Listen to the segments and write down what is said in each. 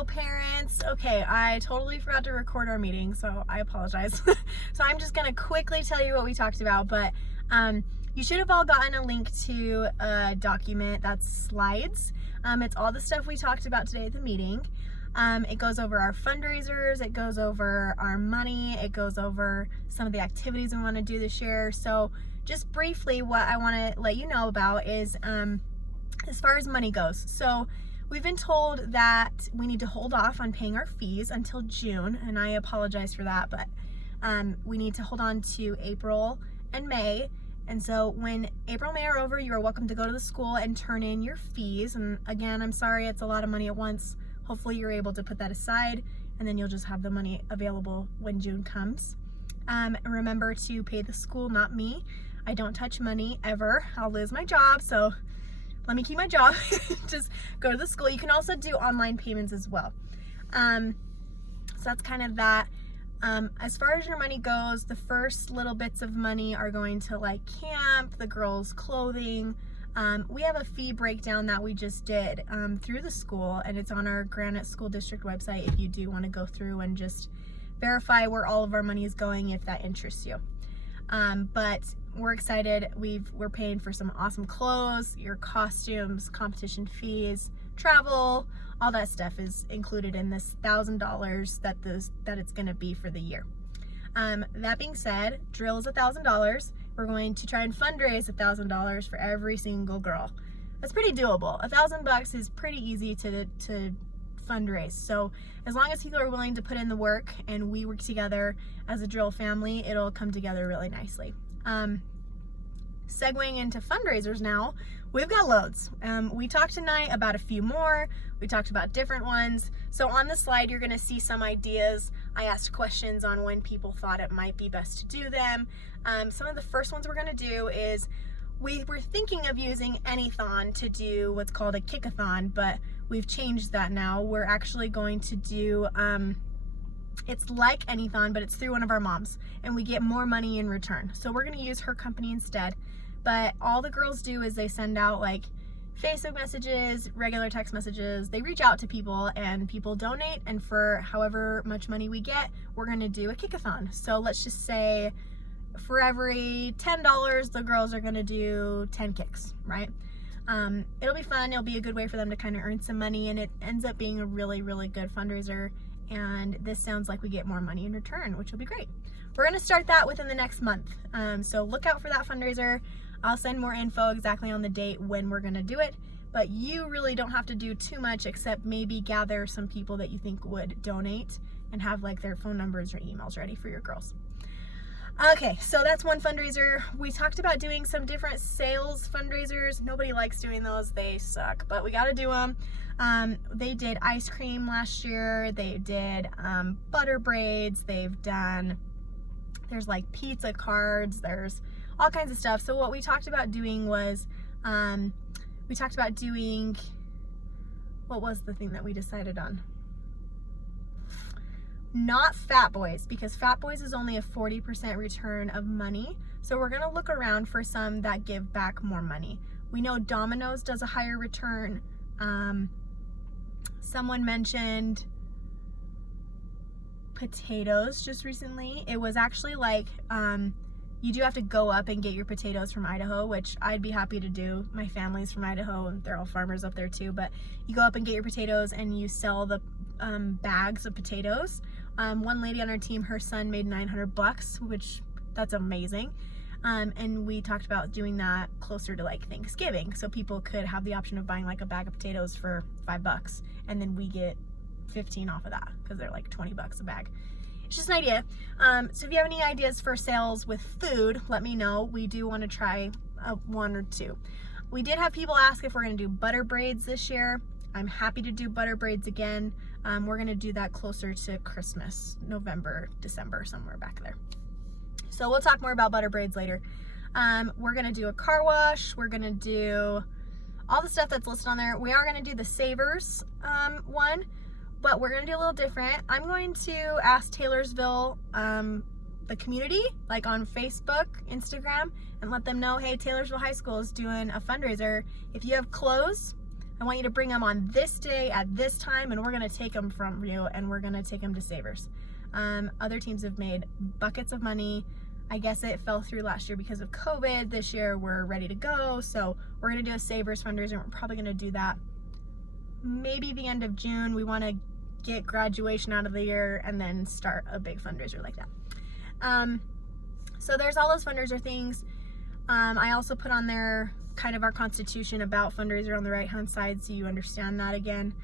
Hello parents. Okay, I totally forgot to record our meeting, so I apologize. So I'm just gonna quickly tell you what we talked about, but you should have all gotten a link to a document that's slides. It's all the stuff we talked about today at the meeting. It goes over our fundraisers, it goes over our money, it goes over some of the activities we want to do this year. So just briefly, what I want to let you know about is as far as money goes. So we've been told that we need to hold off on paying our fees until June, and I apologize for that, but we need to hold on to April and May. And so when April and May are over, you are welcome to go to the school and turn in your fees. And again, I'm sorry, it's a lot of money at once. Hopefully you're able to put that aside, and then you'll just have the money available when June comes. Remember to pay the school, not me. I don't touch money ever. I'll lose my job, so let me keep my job. Just go to the school. You can also do online payments as well. So that's kind of that. As far as your money goes, the first little bits of money are going to like camp, the girls' clothing. We have a fee breakdown that we just did through the school, and it's on our Granite School District website if you do want to go through and just verify where all of our money is going if that interests you. But we're excited. We're paying for some awesome clothes, your costumes, competition fees, travel, all that stuff is included in this $1,000 that it's going to be for the year. That being said, drill is $1,000. We're going to try and fundraise $1,000 for every single girl. That's pretty doable. $1,000 is pretty easy to fundraise. So as long as people are willing to put in the work and we work together as a drill family, it'll come together really nicely. Segueing into fundraisers now, we've got loads. We talked tonight about a few more. We talked about different ones. So on the slide, you're going to see some ideas. I asked questions on when people thought it might be best to do them. Some of the first ones we're going to do is we were thinking of using Anython to do what's called a kickathon, but we've changed that now. We're actually going to do, it's like Anython, but it's through one of our moms, and we get more money in return. So we're going to use her company instead. But all the girls do is they send out like Facebook messages, regular text messages. They reach out to people and people donate, and for however much money we get, we're going to do a kickathon. So let's just say for every $10, the girls are going to do 10 kicks, right? It'll be fun. It'll be a good way for them to kind of earn some money, and it ends up being a really, really good fundraiser. And this sounds like we get more money in return, which will be great. We're going to start that within the next month. So look out for that fundraiser. I'll send more info exactly on the date when we're going to do it, but you really don't have to do too much except maybe gather some people that you think would donate and have like their phone numbers or emails ready for your girls. Okay, so that's one fundraiser. We talked about doing some different sales fundraisers. Nobody likes doing those. They suck, but we got to do them. They did ice cream last year. They did butter braids. They've done, there's like pizza cards. There's all kinds of stuff. So what we talked about doing was, we talked about doing, what was the thing that we decided on? Not Fat Boys, because Fat Boys is only a 40% return of money. So we're gonna look around for some that give back more money. We know Domino's does a higher return. Someone mentioned potatoes just recently. It was actually like, you do have to go up and get your potatoes from Idaho, which I'd be happy to do. My family's from Idaho and they're all farmers up there too, but you go up and get your potatoes and you sell the bags of potatoes. One lady on our team, her son made $900, which that's amazing. And we talked about doing that closer to like Thanksgiving, so people could have the option of buying like a bag of potatoes for $5, and then we get 15 off of that because they're like $20 a bag. It's just an idea. So if you have any ideas for sales with food, let me know. We do want to try one or two. We did have people ask if we're going to do butter braids this year. I'm happy to do butter braids again. We're going to do that closer to Christmas, November, December, somewhere back there. So we'll talk more about butter braids later. We're going to do a car wash. We're going to do all the stuff that's listed on there. We are going to do the Savers one, but we're going to do a little different. I'm going to ask Taylorsville, the community, like on Facebook, Instagram, and let them know, hey, Taylorsville High School is doing a fundraiser. If you have clothes, I want you to bring them on this day at this time, and we're going to take them from you, and we're going to take them to Savers. Other teams have made buckets of money. I guess it fell through last year because of COVID. This year we're ready to go. So we're going to do a Savers fundraiser. We're probably going to do that maybe the end of June. We want to get graduation out of the year and then start a big fundraiser like that. So there's all those fundraiser things. I also put on there kind of our constitution about fundraiser on the right hand side, so you understand that again.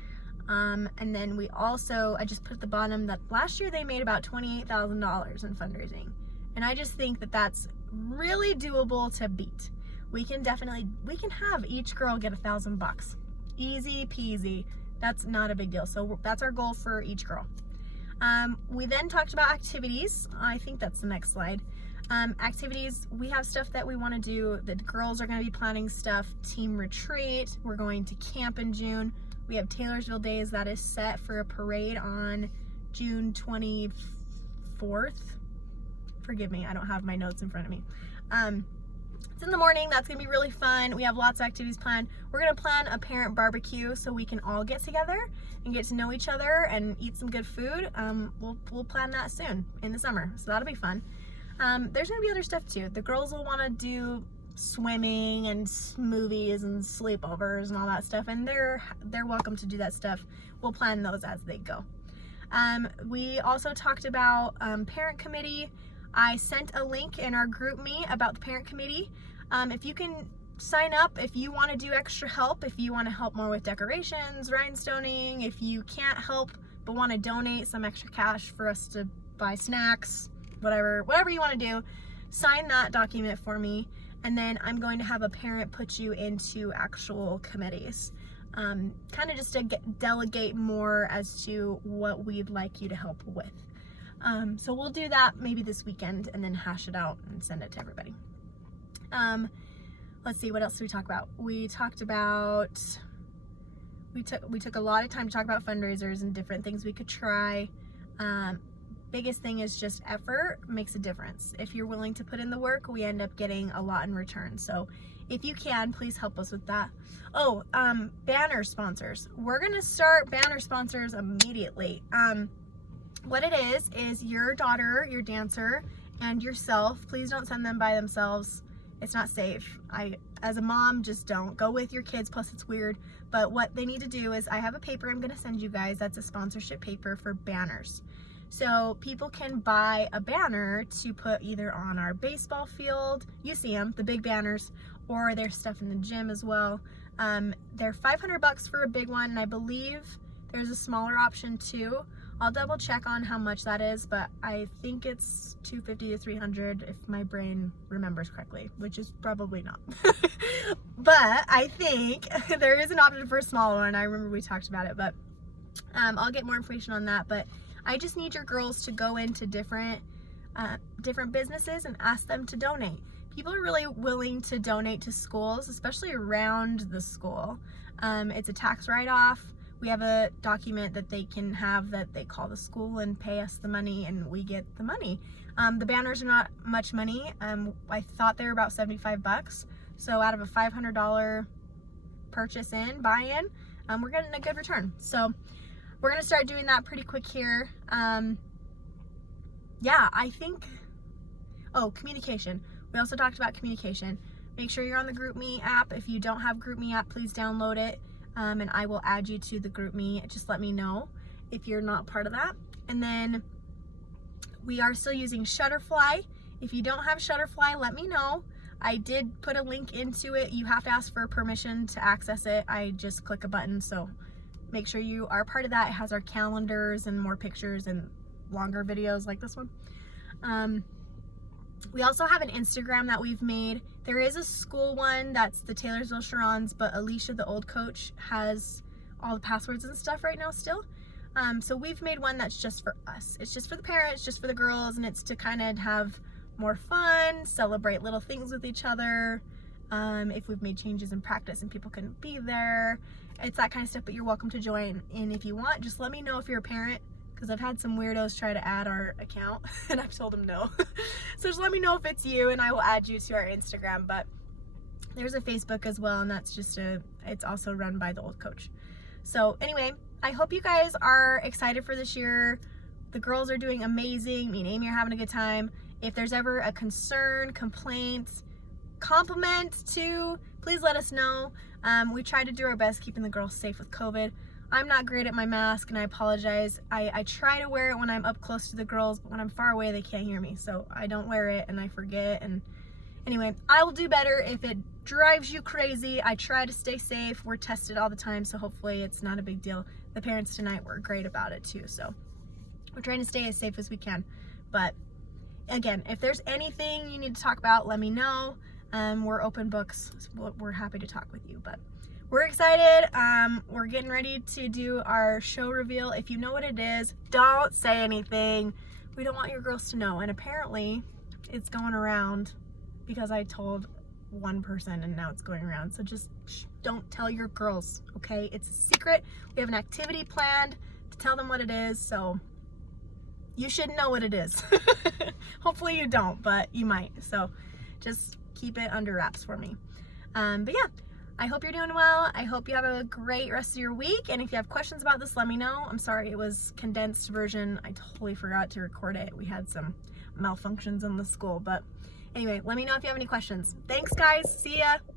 And then we also, I just put at the bottom that last year they made about $28,000 in fundraising. And I just think that that's really doable to beat. We can have each girl get $1,000. Easy peasy. That's not a big deal. So that's our goal for each girl. We then talked about activities. I think that's the next slide. Activities, we have stuff that we want to do. The girls are going to be planning stuff. Team retreat. We're going to camp in June. We have Taylorsville Days that is set for a parade on June 24th. Forgive me, I don't have my notes in front of me. It's in the morning. That's gonna be really fun. We have lots of activities planned. We're gonna plan a parent barbecue so we can all get together and get to know each other and eat some good food. We'll plan that soon in the summer, so that'll be fun. There's gonna be other stuff too. The girls will want to do swimming and movies and sleepovers and all that stuff, and they're welcome to do that stuff. We'll plan those as they go. We also talked about parent committee. I sent a link in our group me about the parent committee. If you can sign up, if you want to do extra help, if you want to help more with decorations, rhinestoning, if you can't help but want to donate some extra cash for us to buy snacks, whatever you want to do, sign that document for me. And then I'm going to have a parent put you into actual committees. Kind of just to delegate more as to what we'd like you to help with. So we'll do that maybe this weekend and then hash it out and send it to everybody. Let's see, what else did we talk about? We talked about, we took a lot of time to talk about fundraisers and different things we could try. Biggest thing is just effort makes a difference. If you're willing to put in the work, we end up getting a lot in return. So if you can, please help us with that. Oh, banner sponsors. We're gonna start banner sponsors immediately. What it is your daughter, your dancer, and yourself, please don't send them by themselves. It's not safe. As a mom, just don't. Go with your kids, plus it's weird. But what they need to do is, I have a paper I'm gonna send you guys that's a sponsorship paper for banners. So people can buy a banner to put either on our baseball field, you see them, the big banners, or there's stuff in the gym as well. They're $500 for a big one, and I believe there's a smaller option too. I'll double check on how much that is, but I think it's $250 to $300 if my brain remembers correctly, which is probably not. But I think there is an option for a smaller one. I remember we talked about it, but I'll get more information on that. But I just need your girls to go into different businesses and ask them to donate. People are really willing to donate to schools, especially around the school. It's a tax write-off. We have a document that they can have that they call the school and pay us the money, and we get the money. The banners are not much money. I thought they were about $75. So out of a $500 buy-in, we're getting a good return. So we're gonna start doing that pretty quick here. Yeah, I think, oh, communication. We also talked about communication. Make sure you're on the GroupMe app. If you don't have GroupMe app, please download it. And I will add you to the GroupMe. Just let me know if you're not part of that. And then we are still using Shutterfly. If you don't have Shutterfly, let me know. I did put a link into it. You have to ask for permission to access it. I just click a button, so make sure you are part of that. It has our calendars and more pictures and longer videos like this one. We also have an Instagram that we've made. There is a school one that's the Taylorsville Chirons, but Alicia, the old coach, has all the passwords and stuff right now still. So we've made one that's just for us. It's just for the parents, just for the girls, and it's to kind of have more fun, celebrate little things with each other. If we've made changes in practice and people couldn't be there, it's that kind of stuff, but you're welcome to join in if you want. Just let me know if you're a parent, because I've had some weirdos try to add our account and I've told them no. So just let me know if it's you and I will add you to our Instagram. But there's a Facebook as well, and that's just it's also run by the old coach. So anyway, I hope you guys are excited for this year. The girls are doing amazing. Me and Amy are having a good time. If there's ever a concern, complaint, compliment too, please let us know. We try to do our best keeping the girls safe with COVID. I'm not great at my mask, and I apologize. I try to wear it when I'm up close to the girls, but when I'm far away, they can't hear me. So I don't wear it, and I forget. And anyway, I will do better. If it drives you crazy, I try to stay safe. We're tested all the time, so hopefully it's not a big deal. The parents tonight were great about it too, so we're trying to stay as safe as we can. But again, if there's anything you need to talk about, let me know. We're open books. So we're happy to talk with you, but we're excited. We're getting ready to do our show reveal. If you know what it is, don't say anything. We don't want your girls to know. And apparently it's going around because I told one person and now it's going around. So just don't tell your girls, okay? It's a secret. We have an activity planned to tell them what it is. So you should know what it is. Hopefully you don't, but you might. So just keep it under wraps for me. But yeah, I hope you're doing well. I hope you have a great rest of your week. And if you have questions about this, let me know. I'm sorry it was condensed version. I totally forgot to record it. We had some malfunctions in the school. But anyway, let me know if you have any questions. Thanks, guys. See ya.